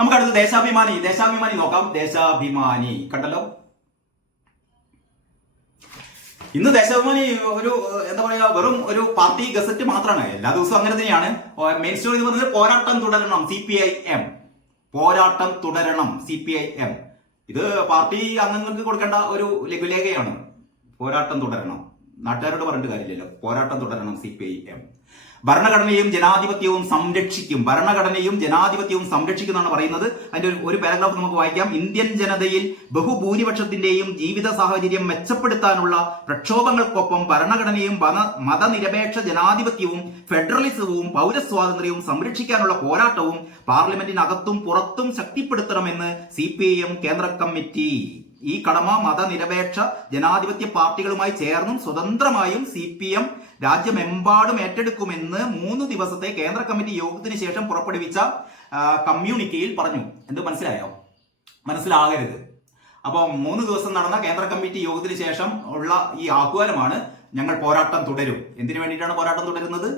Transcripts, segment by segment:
നമുക്കടുത്ത് ദേശാഭിമാനി നോക്കാം. ദേശാഭിമാനി കണ്ടല്ലോ. ഇന്ന് ദേശാഭിമാനി ഒരു എന്താ പറയാ, വെറും ഒരു പാർട്ടി ഗസറ്റ് മാത്രമാണ്. എല്ലാ ദിവസവും അങ്ങനെ തന്നെയാണ്. മെയിൻ സ്റ്റോറി എന്ന് പറഞ്ഞത് പോരാട്ടം തുടരണം CPIM, പോരാട്ടം തുടരണം CPIM. ഇത് പാർട്ടി അംഗങ്ങൾക്ക് കൊടുക്കേണ്ട ഒരു ലഘുലേഖയാണ്. പോരാട്ടം തുടരണം, നാട്ടുകാരോട് പറഞ്ഞിട്ട് കാര്യമില്ലല്ലോ. പോരാട്ടം തുടരണം CPIM. ഭരണഘടനയും ജനാധിപത്യവും സംരക്ഷിക്കും, ഭരണഘടനയും ജനാധിപത്യവും സംരക്ഷിക്കും എന്നാണ് പറയുന്നത്. അതിന്റെ ഒരു പാരഗ്രാഫ് നമുക്ക് വായിക്കാം. ഇന്ത്യൻ ജനതയിൽ ബഹുഭൂരിപക്ഷത്തിന്റെയും ജീവിത സാഹചര്യം മെച്ചപ്പെടുത്താനുള്ള പ്രക്ഷോഭങ്ങൾക്കൊപ്പം ഭരണഘടനയും മതനിരപേക്ഷ ജനാധിപത്യവും ഫെഡറലിസവും പൗരസ്വാതന്ത്ര്യവും സംരക്ഷിക്കാനുള്ള പോരാട്ടവും പാർലമെന്റിനകത്തും പുറത്തും ശക്തിപ്പെടുത്തണമെന്ന് CPIM കേന്ദ്ര കമ്മിറ്റി. ഈ കടമ മതനിരപേക്ഷ ജനാധിപത്യ പാർട്ടികളുമായി ചേർന്നും സ്വതന്ത്രമായും CPM രാജ്യമെമ്പാടും ഏറ്റെടുക്കുമെന്ന് 3 ദിവസത്തെ കേന്ദ്ര കമ്മിറ്റി യോഗത്തിന് ശേഷം പുറപ്പെടുവിച്ച കമ്മ്യൂണിക്കയിൽ പറഞ്ഞു. എന്ത് മനസ്സിലായോ? മനസ്സിലാകരുത്. അപ്പോൾ 3 ദിവസം നടന്ന കേന്ദ്ര കമ്മിറ്റി യോഗത്തിന് ശേഷം ഉള്ള ഈ ആഹ്വാനമാണ് ഞങ്ങൾ പോരാട്ടം തുടരും. എന്തിനു വേണ്ടിയിട്ടാണ് പോരാട്ടം തുടരുന്നത്?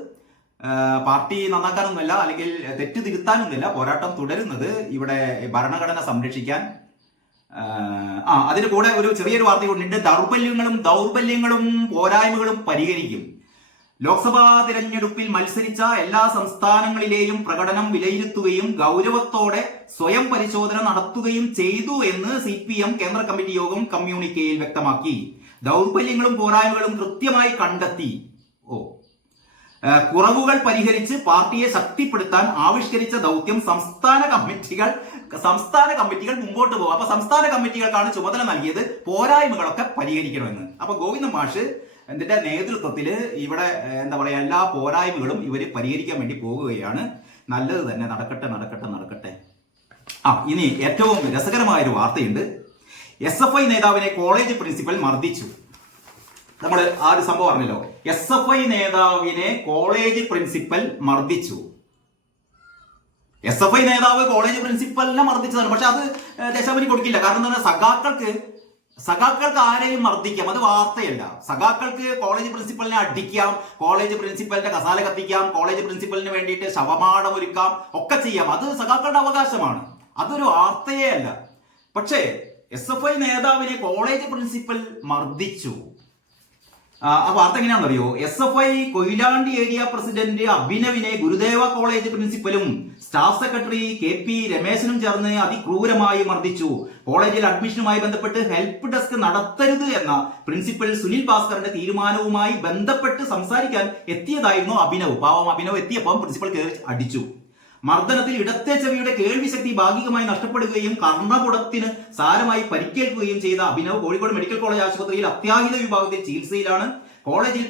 പാർട്ടി നന്നാക്കാനൊന്നുമല്ല, അല്ലെങ്കിൽ തെറ്റ് തിരുത്താനൊന്നുമില്ല. പോരാട്ടം തുടരുന്നത് ഇവിടെ ഭരണഘടന സംരക്ഷിക്കാൻ. അതിന് കൂടെ ഒരു ചെറിയൊരു വാർത്ത കൊണ്ടുണ്ട്. ദൗർബല്യങ്ങളും പോരായ്മകളും പരിഹരിക്കും. ലോക്സഭാ തിരഞ്ഞെടുപ്പിൽ മത്സരിച്ച എല്ലാ സംസ്ഥാനങ്ങളിലെയും പ്രകടനം വിലയിരുത്തുകയും ഗൗരവത്തോടെ സ്വയം പരിശോധന നടത്തുകയും ചെയ്തു എന്ന് CPM കേന്ദ്ര കമ്മിറ്റി യോഗം കമ്മ്യൂണിക്കയിൽ വ്യക്തമാക്കി. ദൗർബല്യങ്ങളും പോരായ്മകളും കൃത്യമായി കണ്ടെത്തി കുറവുകൾ പരിഹരിച്ച് പാർട്ടിയെ ശക്തിപ്പെടുത്താൻ ആവിഷ്കരിച്ച ദൗത്യം സംസ്ഥാന കമ്മിറ്റികൾ മുമ്പോട്ട് പോകും. അപ്പൊ സംസ്ഥാന കമ്മിറ്റികൾക്കാണ് ചുമതല നൽകിയത് പോരായ്മകളൊക്കെ പരിഹരിക്കണമെന്ന്. അപ്പൊ ഗോവിന്ദ മാഷ് ഇതിന്റെ നേതൃത്വത്തില് ഇവിടെ എന്താ പറയാ, എല്ലാ പോരായ്മകളും ഇവര് പരിഹരിക്കാൻ വേണ്ടി പോകുകയാണ്. നല്ലത് തന്നെ, നടക്കട്ടെ. ഇനി ഏറ്റവും രസകരമായ ഒരു വാർത്തയുണ്ട്. SFI നേതാവിനെ കോളേജ് പ്രിൻസിപ്പൽ മർദ്ദിച്ചു. നമ്മൾ ആ ഒരു സംഭവം അറിഞ്ഞല്ലോ. SFI നേതാവിനെ കോളേജ് പ്രിൻസിപ്പൽ മർദ്ദിച്ചു. SFI നേതാവ് കോളേജ് പ്രിൻസിപ്പലിനെ മർദ്ദിച്ചതാണ്. പക്ഷെ അത് ദേശാഭിമാനി കൊടുക്കില്ല. കാരണം എന്താ പറയുക, സഖാക്കൾക്ക് ആരെയും മർദ്ദിക്കാം, അത് വാർത്തയല്ല. സഖാക്കൾക്ക് കോളേജ് പ്രിൻസിപ്പലിനെ അടിക്കാം, കോളേജ് പ്രിൻസിപ്പലിന്റെ കസാല കത്തിക്കാം, കോളേജ് പ്രിൻസിപ്പലിന് വേണ്ടിയിട്ട് ശവമാടം ഒരുക്കാം, ഒക്കെ ചെയ്യാം. അത് സഖാക്കളുടെ അവകാശമാണ്, അതൊരു വാർത്തയേ അല്ല. പക്ഷേ SFI നേതാവിനെ കോളേജ് പ്രിൻസിപ്പൽ മർദ്ദിച്ചു. ആ വാർത്ത എങ്ങനെയാണെന്ന് അറിയോ? SFI കൊയിലാണ്ടി ഏരിയ പ്രസിഡന്റ് അഭിനവിനെ ഗുരുദേവ കോളേജ് പ്രിൻസിപ്പലും സ്റ്റാഫ് സെക്രട്ടറി KP രമേശനും ചേർന്ന് അതിക്രൂരമായി മർദ്ദിച്ചു. കോളേജിൽ അഡ്മിഷനുമായി ബന്ധപ്പെട്ട് ഹെൽപ്പ് ഡെസ്ക് നടത്തരുത് എന്ന പ്രിൻസിപ്പൽ സുനിൽ ഭാസ്കറിന്റെ തീരുമാനവുമായി ബന്ധപ്പെട്ട് സംസാരിക്കാൻ എത്തിയതായിരുന്നു അഭിനവ്. പാവം അഭിനവ് എത്തിയപ്പോൾ പ്രിൻസിപ്പൽ കയറി അടിച്ചു. മർദ്ദനത്തിൽ ഇടത്തെ ചെവിയുടെ കേൾവി ശക്തി ഭാഗികമായി നഷ്ടപ്പെടുകയും കർണപുടത്തിന് സാരമായി പരിക്കേൽക്കുകയും ചെയ്ത അഭിനവ് കോഴിക്കോട് മെഡിക്കൽ കോളേജ് ആശുപത്രിയിൽ അത്യാഹിത വിഭാഗത്തിൽ ചികിത്സയിലാണ്. കോളേജിൽ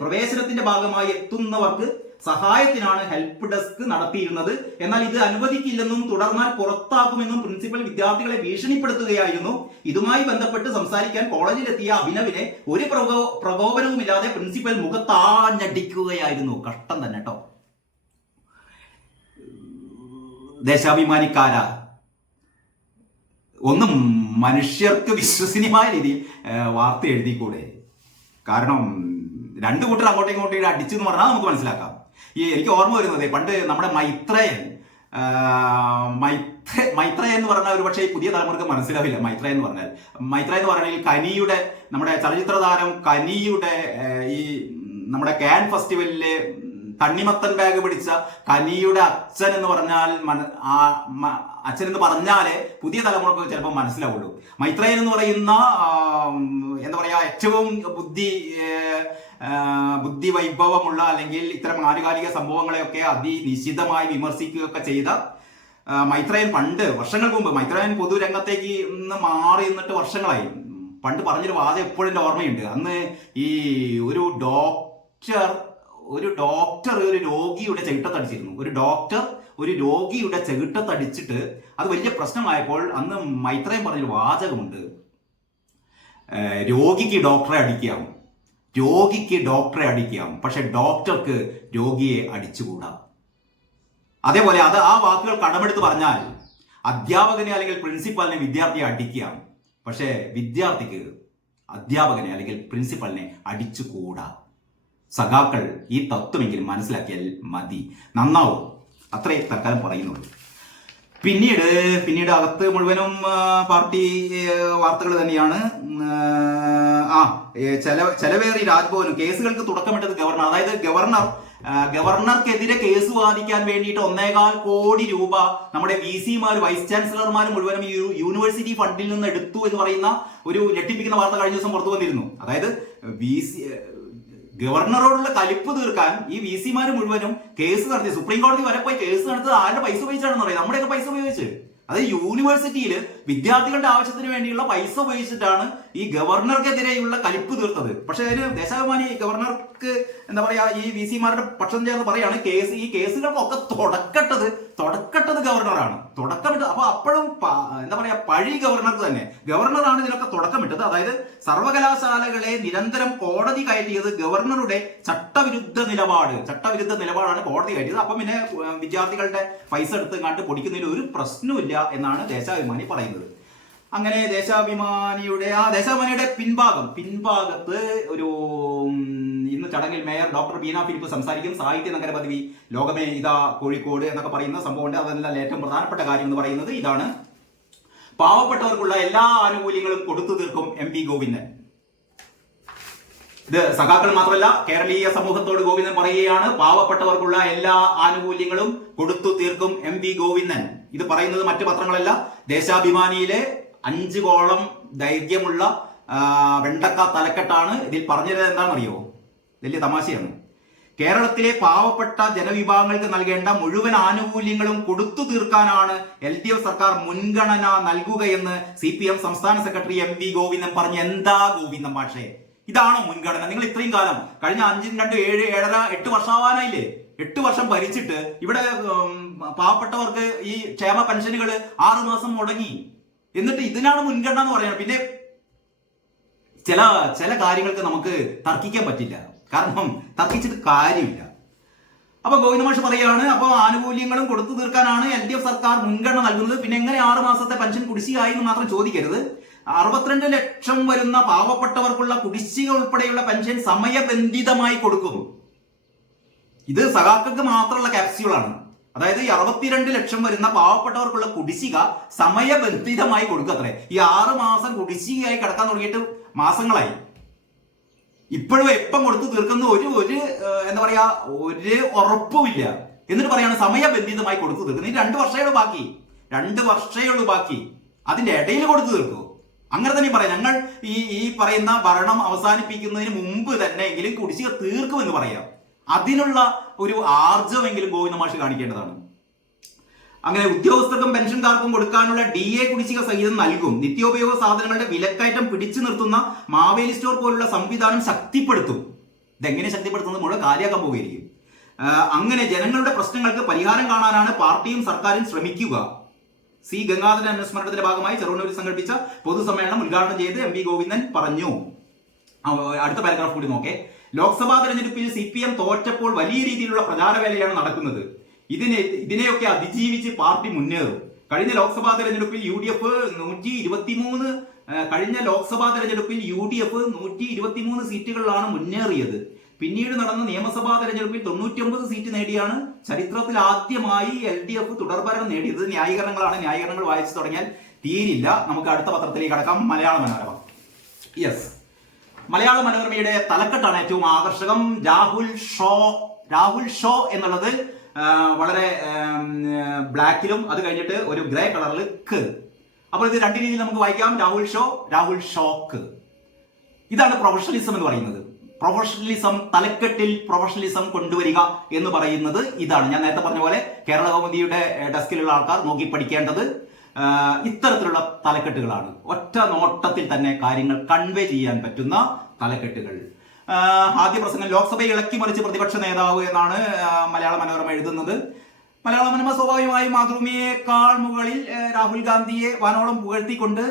പ്രവേശനത്തിന്റെ ഭാഗമായി എത്തുന്നവർക്ക് സഹായത്തിനാണ് ഹെൽപ്പ് ഡെസ്ക് നടത്തിയിരുന്നത്. എന്നാൽ ഇത് അനുവദിക്കില്ലെന്നും തുടർന്നാൽ പുറത്താക്കുമെന്നും പ്രിൻസിപ്പൽ വിദ്യാർത്ഥികളെ ഭീഷണിപ്പെടുത്തുകയായിരുന്നു. ഇതുമായി ബന്ധപ്പെട്ട് സംസാരിക്കാൻ കോളേജിലെത്തിയ അഭിനവിനെ ഒരു പ്രകോപനവുമില്ലാതെ പ്രിൻസിപ്പൽ മുഖത്താഞ്ഞടിക്കുകയായിരുന്നു. കഷ്ടം തന്നെ കേട്ടോ. ദേശാഭിമാനിക്കാര, ഒന്നും മനുഷ്യർക്ക് വിശ്വസനീയമായ രീതിയിൽ വാർത്ത എഴുതിക്കൂടെ? കാരണം രണ്ടു കൂട്ടർ അങ്ങോട്ടും ഇങ്ങോട്ടും അടിച്ചു എന്ന് പറഞ്ഞാൽ നമുക്ക് മനസ്സിലാക്കാം. എനിക്ക് ഓർമ്മ വരുന്നത് പണ്ട് നമ്മുടെ മൈത്രേയൻ എന്ന് പറഞ്ഞാൽ ഒരു പക്ഷേ പുതിയ തലമുറക്ക് മനസ്സിലാവില്ല. മൈത്രേയൻ എന്ന് പറഞ്ഞാൽ കനിയുടെ, നമ്മുടെ ചലച്ചിത്ര താരം കനിയുടെ ഈ നമ്മുടെ കാൻ ഫെസ്റ്റിവലിലെ തണ്ണിമത്തൻ ബാഗ് പിടിച്ച കനിയുടെ അച്ഛൻ എന്ന് പറഞ്ഞാലേ പുതിയ തലമുറക്ക് ചിലപ്പോൾ മനസ്സിലാവുള്ളൂ. മൈത്രേയൻ എന്ന് പറയുന്ന എന്താ പറയാ, ഏറ്റവും ബുദ്ധി വൈഭവമുള്ള, അല്ലെങ്കിൽ ഇത്തരം ആനുകാലിക സംഭവങ്ങളെയൊക്കെ അതിനിശിതമായി വിമർശിക്കുകയൊക്കെ ചെയ്ത മൈത്രേയൻ പണ്ട് വർഷങ്ങൾക്ക് മുമ്പ്, മൈത്രേയൻ പൊതുരംഗത്തേക്ക് മാറി നിന്നിട്ട് വർഷങ്ങളായി, പണ്ട് പറഞ്ഞൊരു വാദം എപ്പോഴും എൻ്റെ ഓർമ്മയുണ്ട്. അന്ന് ഈ ഒരു ഡോക്ടർ ഒരു രോഗിയുടെ ചെകിട്ടത്തടിച്ചിരുന്നു. ഒരു രോഗിയുടെ ചെകിട്ടത്തടിച്ചിട്ട് അത് വലിയ പ്രശ്നമായപ്പോൾ അന്ന് മൈത്രേയൻ പറഞ്ഞൊരു വാചകമുണ്ട്: രോഗിക്ക് ഡോക്ടറെ അടിക്കാം, പക്ഷെ ഡോക്ടർക്ക് രോഗിയെ അടിച്ചുകൂടാ. അതേപോലെ ആ വാക്കുകൾ കടമെടുത്ത് പറഞ്ഞാൽ അധ്യാപകനെ അല്ലെങ്കിൽ പ്രിൻസിപ്പലിനെ വിദ്യാർത്ഥിയെ അടിക്കാം, പക്ഷെ വിദ്യാർത്ഥിക്ക് അധ്യാപകനെ അല്ലെങ്കിൽ പ്രിൻസിപ്പലിനെ അടിച്ചുകൂടാ. സഖാക്കൾ ഈ തത്വമെങ്കിലും മനസ്സിലാക്കിയാൽ മതി, നന്നാവും. അത്രേ തൽക്കാലം പറയുന്നുള്ളൂ. പിന്നീട് അകത്ത് മുഴുവനും പാർട്ടി വാർത്തകൾ തന്നെയാണ്. ചെലവേറി രാജ്ഭവനും കേസുകൾക്ക് തുടക്കമിട്ടത് ഗവർണർ. അതായത് ഗവർണർക്കെതിരെ കേസ് വാദിക്കാൻ വേണ്ടിയിട്ട് 1.25 കോടി രൂപ നമ്മുടെ VC-മാർ വൈസ് ചാൻസലർമാർ മുഴുവനും യൂണിവേഴ്സിറ്റി ഫണ്ടിൽ നിന്ന് എടുത്തു എന്ന് പറയുന്ന ഒരു ഞെട്ടിപ്പിക്കുന്ന വാർത്ത കഴിഞ്ഞ ദിവസം പുറത്തു വന്നിരുന്നു. അതായത് ഗവർണറോടുള്ള കലിപ്പ് തീർക്കാൻ ഈ VC-മാർ മുഴുവനും കേസ് നടത്തി സുപ്രീം കോടതി വരെ പോയി കേസ് നടത്തത് ആരുടെ പൈസ ഉപയോഗിച്ചാണെന്ന് പറയാം, നമ്മുടെയൊക്കെ പൈസ ഉപയോഗിച്ച്. അതായത് യൂണിവേഴ്സിറ്റിയിൽ വിദ്യാർത്ഥികളുടെ ആവശ്യത്തിന് വേണ്ടിയുള്ള പൈസ ഉപയോഗിച്ചിട്ടാണ് ഈ ഗവർണർക്കെതിരെയുള്ള കലിപ്പ് തീർത്തത്. പക്ഷെ അതിന് ദേശാഭിമാനി ഗവർണർക്ക് എന്താ പറയാ ഈ VC-മാരുടെ പക്ഷം ചേർന്ന് പറയാണ് ഈ കേസുകൾക്കൊക്കെ തുടക്കട്ടത് ഗവർണറാണ്. തുടക്കമിട്ടത് അപ്പോഴും എന്താ പറയാ പഴി ഗവർണർക്ക് തന്നെ. ഗവർണറാണ് ഇതിനൊക്കെ തുടക്കമിട്ടത്. അതായത് സർവകലാശാലകളെ നിരന്തരം കോടതി കയറ്റിയത് ഗവർണറുടെ ചട്ടവിരുദ്ധ നിലപാടാണ് കോടതി കയറ്റിയത്. അപ്പം പിന്നെ വിദ്യാർത്ഥികളുടെ പൈസ എടുത്ത് കണ്ട് പൊടിക്കുന്നതിൽ ഒരു പ്രശ്നമില്ല എന്നാണ് ദേശാഭിമാനി പറയുന്നത്. അങ്ങനെ ദേശാഭിമാനിയുടെ പിൻഭാഗത്ത് ഒരു ഇന്ന് ചടങ്ങിൽ മേയർ ഡോക്ടർ ബീന ഫിലിപ്പ് സംസാരിക്കും. സാഹിത്യ നഗര പദവി ലോകമേ ഇതാ കോഴിക്കോട് എന്നൊക്കെ പറയുന്ന സംഭവമുണ്ട്. അതെല്ലാം ഏറ്റവും പ്രധാനപ്പെട്ട കാര്യം എന്ന് പറയുന്നത് ഇതാണ്: പാവപ്പെട്ടവർക്കുള്ള എല്ലാ ആനുകൂല്യങ്ങളും കൊടുത്തു തീർക്കും MP ഗോവിന്ദൻ. ഇത് സഖാക്കൾ മാത്രമല്ല, കേരളീയ സമൂഹത്തോട് ഗോവിന്ദൻ പറയുകയാണ്, പാവപ്പെട്ടവർക്കുള്ള എല്ലാ ആനുകൂല്യങ്ങളും കൊടുത്തു തീർക്കും MP ഗോവിന്ദൻ. ഇത് പറയുന്നത് മറ്റു പത്രങ്ങളല്ല, ദേശാഭിമാനിയിലെ 5 കോളം ദൈർഘ്യമുള്ള വെണ്ടക്ക തലക്കെട്ടാണ്. ഇതിൽ പറഞ്ഞത് എന്താണെന്നറിയോ? വലിയ തമാശയാണ്. കേരളത്തിലെ പാവപ്പെട്ട ജനവിഭാഗങ്ങൾക്ക് നൽകേണ്ട മുഴുവൻ ആനുകൂല്യങ്ങളും കൊടുത്തു തീർക്കാനാണ് LDF സർക്കാർ മുൻഗണന നൽകുകയെന്ന് CPM സംസ്ഥാന സെക്രട്ടറി MP ഗോവിന്ദൻ പറഞ്ഞു. എന്താ ഗോവിന്ദൻ മാഷേ, ഇതാണോ മുൻഗണന? നിങ്ങൾ ഇത്രയും കാലം കഴിഞ്ഞ 5, 2, 7, 7.5, 8 വർഷമാവാനായില്ലേ? 8 വർഷം ഭരിച്ചിട്ട് ഇവിടെ പാവപ്പെട്ടവർക്ക് ഈ ക്ഷേമ പെൻഷനുകൾ 6 മാസം മുടങ്ങി. എന്നിട്ട് ഇതിനാണ് മുൻഗണന എന്ന് പറയുന്നത്. പിന്നെ ചില കാര്യങ്ങൾക്ക് നമുക്ക് തർക്കിക്കാൻ പറ്റില്ല, കാരണം തർക്കിച്ചിട്ട് കാര്യമില്ല. അപ്പൊ ഗോവിന്ദ മാഷ് പറയുകയാണ്, അപ്പൊ ആനുകൂല്യങ്ങളും കൊടുത്തു തീർക്കാനാണ് LDF സർക്കാർ മുൻഗണന നൽകുന്നത്. പിന്നെ എങ്ങനെ 6 മാസത്തെ പെൻഷൻ കുടിശ്ശികയായി എന്ന് മാത്രം ചോദിക്കരുത്. 62 ലക്ഷം വരുന്ന പാവപ്പെട്ടവർക്കുള്ള കുടിശ്ശിക ഉൾപ്പെടെയുള്ള പെൻഷൻ സമയബന്ധിതമായി കൊടുക്കും. ഇത് സഖാക്കൾക്ക് മാത്രമുള്ള ക്യാപ്സ്യൂളാണ്. അതായത് 62 ലക്ഷം വരുന്ന പാവപ്പെട്ടവർക്കുള്ള കുടിശ്ശിക സമയബന്ധിതമായി കൊടുക്കും അത്രേ. ഈ 6 മാസം കുടിശ്ശികയായി കിടക്കാൻ തുടങ്ങിയിട്ട് മാസങ്ങളായി. ഇപ്പോഴും എപ്പം കൊടുത്തു തീർക്കുന്ന ഒരു എന്താ പറയാ ഒരു ഉറപ്പുമില്ല. എന്നിട്ട് പറയാണ് സമയബന്ധിതമായി കൊടുത്തു തീർക്കുന്നത്. ഈ 2 വർഷമേ ഉള്ളൂ ബാക്കി. അതിന്റെ ഇടയിൽ കൊടുത്തു തീർക്കൂ. അങ്ങനെ തന്നെ പറയാം. ഞങ്ങൾ ഈ പറയുന്ന ഭരണം അവസാനിപ്പിക്കുന്നതിന് മുമ്പ് തന്നെ എങ്കിലും കുടിശ്ശിക തീർക്കുമെന്ന് പറയാം. അതിനുള്ള ഒരു ആർജവമെങ്കിലും ഗോവിന്ദ മാഷ് കാണിക്കേണ്ടതാണ്. അങ്ങനെ ഉദ്യോഗസ്ഥർക്കും പെൻഷൻകാർക്കും കൊടുക്കാനുള്ള DA കുടിശ്ശിക സഹിതം നൽകും. നിത്യോപയോഗ സാധനങ്ങളുടെ വിലക്കയറ്റം പിടിച്ചു നിർത്തുന്ന മാവേലി സ്റ്റോർ പോലുള്ള സംവിധാനം ശക്തിപ്പെടുത്തും. ഇതെങ്ങനെ ശക്തിപ്പെടുത്തുന്നത് മുഴുവൻ കാര്യമാക്കാൻ പോവുകയായിരിക്കും. അങ്ങനെ ജനങ്ങളുടെ പ്രശ്നങ്ങൾക്ക് പരിഹാരം കാണാനാണ് പാർട്ടിയും സർക്കാരും ശ്രമിക്കുക. C ഗംഗാധരൻ അനുസ്മരണത്തിന്റെ ഭാഗമായി ചെറുവണ്ണൂരിൽ സംഘടിപ്പിച്ച പൊതുസമ്മേളനം ഉദ്ഘാടനം ചെയ്ത് MP ഗോവിന്ദൻ പറഞ്ഞു. അടുത്ത പാരഗ്രാഫ് കൂടി നോക്കേ. ലോക്സഭാ തെരഞ്ഞെടുപ്പിൽ CPM തോറ്റപ്പോൾ വലിയ രീതിയിലുള്ള പ്രചാരവേലയാണ് നടക്കുന്നത്. ഇതിനെയൊക്കെ അതിജീവിച്ച് പാർട്ടി മുന്നേറും. കഴിഞ്ഞ ലോക്സഭാ തെരഞ്ഞെടുപ്പിൽ UDF 123 സീറ്റുകളിലാണ് മുന്നേറിയത്. പിന്നീട് നടന്ന നിയമസഭാ തെരഞ്ഞെടുപ്പിൽ 99 സീറ്റ് നേടിയാണ് ചരിത്രത്തിൽ ആദ്യമായി LDF തുടർഭരണം നേടിയത്. ന്യായീകരണങ്ങൾ വായിച്ചു തുടങ്ങിയാൽ തീരില്ല. നമുക്ക് അടുത്ത പത്രത്തിലേക്ക് കടക്കാം. മലയാള മനോരമ. മലയാള മനോരമയുടെ തലക്കെട്ടാണ് ഏറ്റവും ആകർഷകം. രാഹുൽ ഷോ എന്നുള്ളത് വളരെ ബ്ലാക്കിലും അത് കഴിഞ്ഞിട്ട് ഒരു ഗ്രേ കളറിൽ ക്ക്. അപ്പോൾ ഇത് 2 രീതിയിൽ നമുക്ക് വായിക്കാം. Rahul show, Rahul shock. ഇതാണ് പ്രൊഫഷണലിസം എന്ന് പറയുന്നത്. പ്രൊഫഷണലിസം, തലക്കെട്ടിൽ പ്രൊഫഷണലിസം കൊണ്ടുവരിക എന്ന് പറയുന്നത് ഇതാണ്. ഞാൻ നേരത്തെ പറഞ്ഞ പോലെ കേരള കൗമുദിയുടെ ഡെസ്കിലുള്ള ആൾക്കാർ നോക്കി പഠിക്കേണ്ടത് ഇത്തരത്തിലുള്ള തലക്കെട്ടുകളാണ്. ഒറ്റ നോട്ടത്തിൽ തന്നെ കാര്യങ്ങൾ കൺവേ ചെയ്യാൻ പറ്റുന്ന തലക്കെട്ടുകൾ. ആദ്യ പ്രസംഗം ലോക്സഭയെ ഇളക്കി മറിച്ച് പ്രതിപക്ഷ നേതാവ് എന്നാണ് മലയാള മനോരമ എഴുതുന്നത്. മലയാള മനോരമ സ്വാഭാവികമായും മാതൃഭൂമിയേക്കാൾ മുകളിൽ രാഹുൽ ഗാന്ധിയെ വാനോളം പുകഴ്ത്തിക്കൊണ്ട്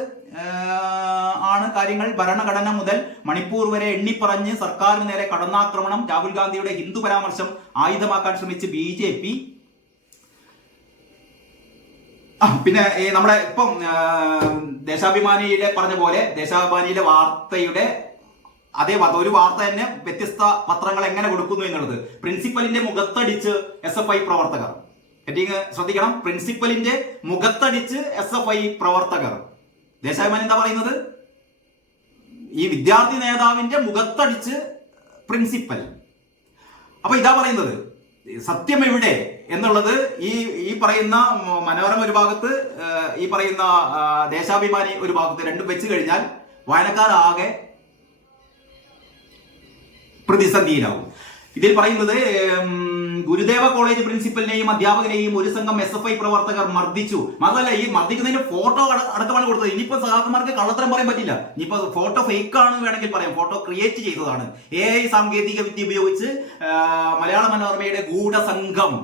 ആണ് കാര്യങ്ങൾ. ഭരണഘടന മുതൽ മണിപ്പൂർ വരെ എണ്ണിപ്പറഞ്ഞ് സർക്കാരിന് നേരെ കടന്നാക്രമണം, രാഹുൽ ഗാന്ധിയുടെ ഹിന്ദു പരാമർശം ആയുധമാക്കാൻ ശ്രമിച്ച് BJP. പിന്നെ നമ്മുടെ ഇപ്പം ദേശാഭിമാനിയിലെ പറഞ്ഞ പോലെ ദേശാഭിമാനിയിലെ വാർത്തയുടെ അതേ ഒരു വാർത്ത തന്നെ വ്യത്യസ്ത പത്രങ്ങൾ എങ്ങനെ കൊടുക്കുന്നു എന്നുള്ളത്. പ്രിൻസിപ്പലിന്റെ മുഖത്തടിച്ച് SFI പ്രവർത്തകർ. ഹെഡിങ് ശ്രദ്ധിക്കണം. പ്രിൻസിപ്പലിന്റെ മുഖത്തടിച്ച് SFI പ്രവർത്തകർ. ദേശാഭിമാനി എന്താ പറയുന്നത്? ഈ വിദ്യാർത്ഥി നേതാവിന്റെ മുഖത്തടിച്ച് പ്രിൻസിപ്പൽ. അപ്പൊ ഇതാ പറയുന്നത് സത്യം എവിടെ എന്നുള്ളത് ഈ പറയുന്ന മനോരമ ഒരു ഭാഗത്ത്, ഈ പറയുന്ന ദേശാഭിമാനി ഒരു ഭാഗത്ത്, രണ്ടും വെച്ച് കഴിഞ്ഞാൽ വായനക്കാരാകെ പ്രതിസന്ധിയിലാവും. ഇതിൽ പറയുന്നത് ഗുരുദേവ കോളേജ് പ്രിൻസിപ്പലിനെയും അധ്യാപകനെയും ഒരു സംഘം SFI പ്രവർത്തകർ മർദ്ദിച്ചു. മാത്രമല്ല ഈ മർദ്ദിക്കുന്നതിന്റെ ഫോട്ടോ അടക്കമാണ് കൊടുത്തത്. ഇനിയിപ്പോ സഹാക്കന്മാർക്ക് കള്ളത്തരം പറയാൻ പറ്റില്ല. ഇനിയിപ്പോ ഫോട്ടോ ഫേക്ക് ആണ് വേണമെങ്കിൽ പറയാം, ഫോട്ടോ ക്രിയേറ്റ് ചെയ്തതാണ്. AI സാങ്കേതിക വിദ്യ ഉപയോഗിച്ച് മലയാള മനോരമയുടെ ഗൂഢസംഘം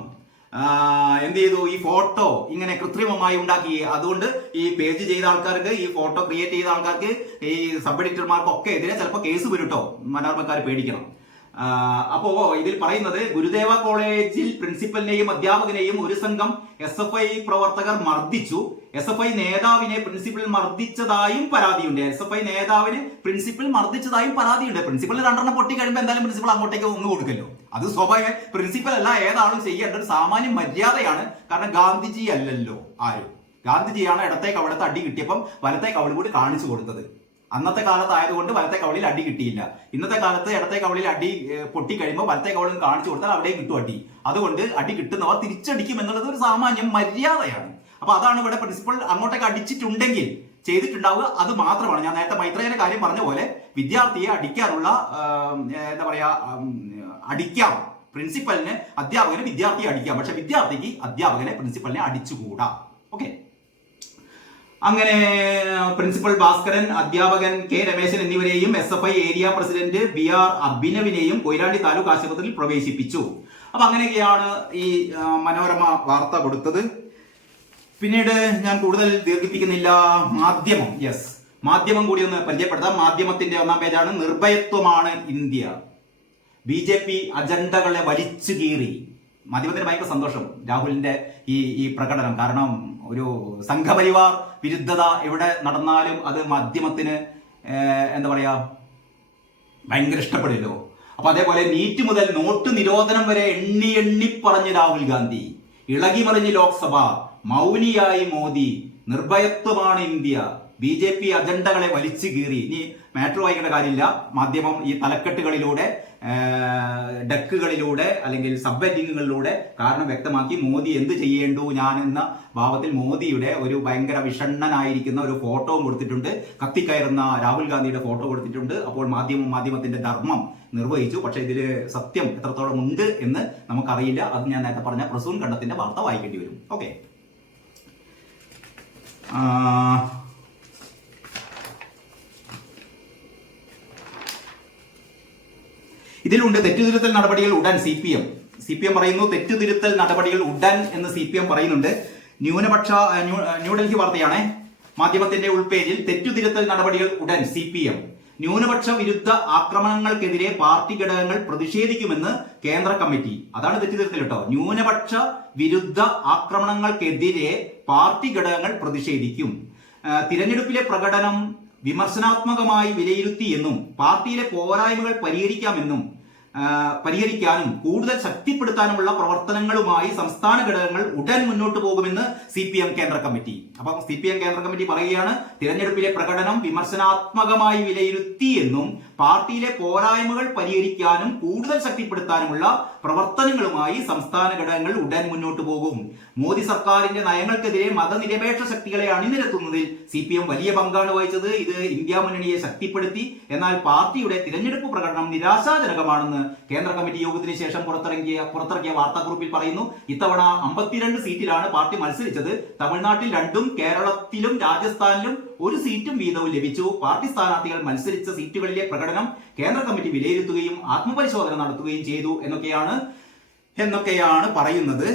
എന്ത് ചെയ്തു? ഈ ഫോട്ടോ ഇങ്ങനെ കൃത്രിമമായി ഉണ്ടാക്കി. അതുകൊണ്ട് ഈ പേജ് ചെയ്ത ആൾക്കാർക്ക്, ഈ ഫോട്ടോ ക്രിയേറ്റ് ചെയ്ത ആൾക്കാർക്ക്, ഈ സബ് എഡിറ്റർമാർക്കൊക്കെ എതിരെ ചിലപ്പോൾ കേസ് വരും കേട്ടോ. മനോരമക്കാർ പേടിക്കണം. അപ്പോ ഇതിൽ പറയുന്നത് ഗുരുദേവ കോളേജിൽ പ്രിൻസിപ്പലിനെയും അധ്യാപകനെയും ഒരു സംഘം SFI പ്രവർത്തകർ മർദ്ദിച്ചു. SFI നേതാവിനെ പ്രിൻസിപ്പൽ മർദ്ദിച്ചതായും പരാതിയുണ്ട്. SFI നേതാവിന് പ്രിൻസിപ്പൽ മർദ്ദിച്ചതായും പരാതിയുണ്ട്. പ്രിൻസിപ്പൽ രണ്ടെണ്ണം പൊട്ടി കഴിയുമ്പോൾ എന്തായാലും പ്രിൻസിപ്പൽ അങ്ങോട്ടേക്ക് ഒന്ന് കൊടുക്കല്ലോ. അത് സ്വാഭാവിക. പ്രിൻസിപ്പൽ അല്ല ഏതാളും ചെയ്യേണ്ട ഒരു സാമാന്യ മര്യാദയാണ്. കാരണം ഗാന്ധിജി അല്ലല്ലോ ആരും. ഗാന്ധിജിയാണ് ഇടത്തെ കവളത്ത് അടി കിട്ടിയപ്പം വലത്തെ കവളും കൂടി കാണിച്ചു കൊടുത്തത്. അന്നത്തെ കാലത്തായതുകൊണ്ട് വലത്തെ കവളിൽ അടി കിട്ടിയില്ല. ഇന്നത്തെ കാലത്ത് ഇടത്തെ കവളിൽ അടി പൊട്ടി കഴിയുമ്പോൾ വലത്തെ കവളിൽ കാണിച്ചു കൊടുത്താൽ അവിടെയും കിട്ടും അടി. അതുകൊണ്ട് അടി കിട്ടുന്നവർ തിരിച്ചടിക്കും എന്നുള്ളത് ഒരു സാമാന്യം മര്യാദയാണ്. അപ്പൊ അതാണ് ഇവിടെ പ്രിൻസിപ്പൽ അങ്ങോട്ടേക്ക് അടിച്ചിട്ടുണ്ടെങ്കിൽ ചെയ്തിട്ടുണ്ടാവുക. അത് മാത്രമാണ് ഞാൻ നേരത്തെ മൈത്രേയന്റെ കാര്യം പറഞ്ഞ പോലെ വിദ്യാർത്ഥിയെ അടിക്കാനുള്ള എന്താ പറയാ, അടിക്കാം. പ്രിൻസിപ്പലിന് അധ്യാപകനെ വിദ്യാർത്ഥിയെ അടിക്കാം. പക്ഷെ വിദ്യാർത്ഥിക്ക് അധ്യാപകനെ പ്രിൻസിപ്പലിനെ അടിച്ചുകൂടാ. ഓക്കെ. അങ്ങനെ പ്രിൻസിപ്പൽ ഭാസ്കരൻ, അധ്യാപകൻ K രമേശൻ എന്നിവരെയും SFI ഏരിയ പ്രസിഡന്റ് BR അഭിനവിനെയും കൊയിലാണ്ടി താലൂക്ക് ആശുപത്രിയിൽ പ്രവേശിപ്പിച്ചു. അപ്പൊ അങ്ങനെയൊക്കെയാണ് ഈ മനോരമ വാർത്ത കൊടുത്തത്. പിന്നീട് ഞാൻ കൂടുതൽ ദീർഘിപ്പിക്കുന്നില്ല. മാധ്യമം, മാധ്യമം കൂടി ഒന്ന് പരിചയപ്പെടുത്താം. മാധ്യമത്തിന്റെ ഒന്നാം പേജാണ് നിർഭയത്വമാണ് ഇന്ത്യ. BJP അജണ്ടകളെ വലിച്ചു കീറി. മാധ്യമത്തിന് ഭയങ്കര സന്തോഷം രാഹുലിന്റെ ഈ പ്രകടനം. കാരണം ഒരു സംഘപരിവാർ വിരുദ്ധത എവിടെ നടന്നാലും അത് മാധ്യമത്തിന് എന്താ പറയാ ഭയങ്കര ഇഷ്ടപ്പെടില്ലോ. അപ്പൊ അതേപോലെ നീറ്റ് മുതൽ നോട്ട് നിരോധനം വരെ എണ്ണി പറഞ്ഞ് രാഹുൽ ഗാന്ധി. ഇളകി മറിഞ്ഞ് ലോക്സഭ, മൗനിയായി മോദി. നിർഭയത്വമാണ് ഇന്ത്യ. BJP അജണ്ടകളെ വലിച്ചു കീറി. ഇനി മാറ്റർ വായിക്കേണ്ട കാര്യമില്ല. മാധ്യമം ഈ തലക്കെട്ടുകളിലൂടെ, ഡെക്കുകളിലൂടെ അല്ലെങ്കിൽ സബ് ഹെഡിങ്ങുകളിലൂടെ കാരണം വ്യക്തമാക്കി. മോദി എന്ത് ചെയ്യേണ്ടു ഞാൻ എന്ന ഭാവത്തിൽ മോദിയുടെ ഒരു ഭയങ്കര വിഷണ്ണനായിരിക്കുന്ന ഒരു ഫോട്ടോവും കൊടുത്തിട്ടുണ്ട്. കത്തിക്കയറുന്ന രാഹുൽ ഗാന്ധിയുടെ ഫോട്ടോ കൊടുത്തിട്ടുണ്ട്. അപ്പോൾ മാധ്യമത്തിന്റെ ധർമ്മം നിർവഹിച്ചു. പക്ഷെ ഇതിൽ സത്യം എത്രത്തോളം ഉണ്ട് എന്ന് നമുക്കറിയില്ല. അത് ഞാൻ നേരത്തെ പറഞ്ഞ പ്രസൂൺ കണ്ടത്തിന്റെ വാർത്ത വായിക്കേണ്ടി വരും. ഓക്കെ. ഇതിലുണ്ട് തെറ്റുതിരുത്തൽ നടപടികൾ ഉടൻ. CPM പറയുന്നു തെറ്റുതിരുത്തൽ നടപടികൾ ഉടൻ എന്ന് CPM പറയുന്നുണ്ട്. ന്യൂഡൽഹി വാർത്തയാണ്. മാധ്യമത്തിന്റെ ഉൾപേജിൽ തെറ്റുതിരുത്തൽ നടപടികൾ ഉടൻ CPM. ന്യൂനപക്ഷ വിരുദ്ധ ആക്രമണങ്ങൾക്കെതിരെ പാർട്ടി ഘടകങ്ങൾ പ്രതിഷേധിക്കുമെന്ന് കേന്ദ്ര കമ്മിറ്റി. അതാണ് തെറ്റുതിരുത്തൽ കേട്ടോ. ന്യൂനപക്ഷ വിരുദ്ധ ആക്രമണങ്ങൾക്കെതിരെ പാർട്ടി ഘടകങ്ങൾ പ്രതിഷേധിക്കും. തിരഞ്ഞെടുപ്പിലെ പ്രകടനം വിമർശനാത്മകമായി വിലയിരുത്തിയെന്നും പാർട്ടിയിലെ പോരായ്മകൾ പരിഹരിക്കാനും കൂടുതൽ ശക്തിപ്പെടുത്താനുമുള്ള പ്രവർത്തനങ്ങളുമായി സംസ്ഥാന ഘടകങ്ങൾ ഉടൻ മുന്നോട്ട് പോകുമെന്ന് CPM കേന്ദ്ര കമ്മിറ്റി. അപ്പം CPM കേന്ദ്ര കമ്മിറ്റി പറയുകയാണ് തിരഞ്ഞെടുപ്പിലെ പ്രകടനം വിമർശനാത്മകമായി വിലയിരുത്തിയെന്നും പാർട്ടിയിലെ പോരായ്മകൾ പരിഹരിക്കാനും കൂടുതൽ ശക്തിപ്പെടുത്താനുമുള്ള പ്രവർത്തനങ്ങളുമായി സംസ്ഥാന ഘടകങ്ങൾ ഉടൻ മുന്നോട്ട് പോകും. മോദി സർക്കാരിന്റെ നയങ്ങൾക്കെതിരെ മതനിരപേക്ഷ ശക്തികളെ അണിനിരത്തുന്നതിൽ CPM വലിയ പങ്കാണ് വഹിച്ചത്. ഇത് ഇന്ത്യ മുന്നണിയെ ശക്തിപ്പെടുത്തി. എന്നാൽ പാർട്ടിയുടെ തിരഞ്ഞെടുപ്പ് പ്രകടനം നിരാശാജനകമാണെന്ന് കേന്ദ്ര കമ്മിറ്റി യോഗത്തിന് ശേഷം പുറത്തിറക്കിയ വാർത്താക്കുറിപ്പിൽ പറയുന്നു. ഇത്തവണ 52 സീറ്റിലാണ് പാർട്ടി മത്സരിച്ചത്. തമിഴ്നാട്ടിൽ 2ഉം കേരളത്തിലും രാജസ്ഥാനിലും 1 സീറ്റും വീതവും ലഭിച്ചു. പാർട്ടി സ്ഥാനാർത്ഥികൾ മത്സരിച്ച സീറ്റുകളിലെ പ്രകടനം കേന്ദ്ര കമ്മിറ്റി വിലയിരുത്തുകയും ആത്മപരിശോധന നടത്തുകയും ചെയ്തു എന്നൊക്കെയാണ് പറയുന്നത്.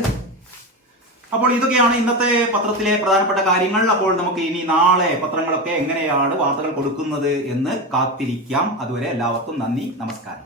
അപ്പോൾ ഇതൊക്കെയാണ് ഇന്നത്തെ പത്രത്തിലെ പ്രധാനപ്പെട്ട കാര്യങ്ങൾ. അപ്പോൾ നമുക്ക് ഇനി നാളെ പത്രങ്ങളൊക്കെ എങ്ങനെയാണ് വാർത്തകൾ കൊടുക്കുന്നത് എന്ന് കാത്തിരിക്കാം. അതുവരെ എല്ലാവർക്കും നന്ദി, നമസ്കാരം.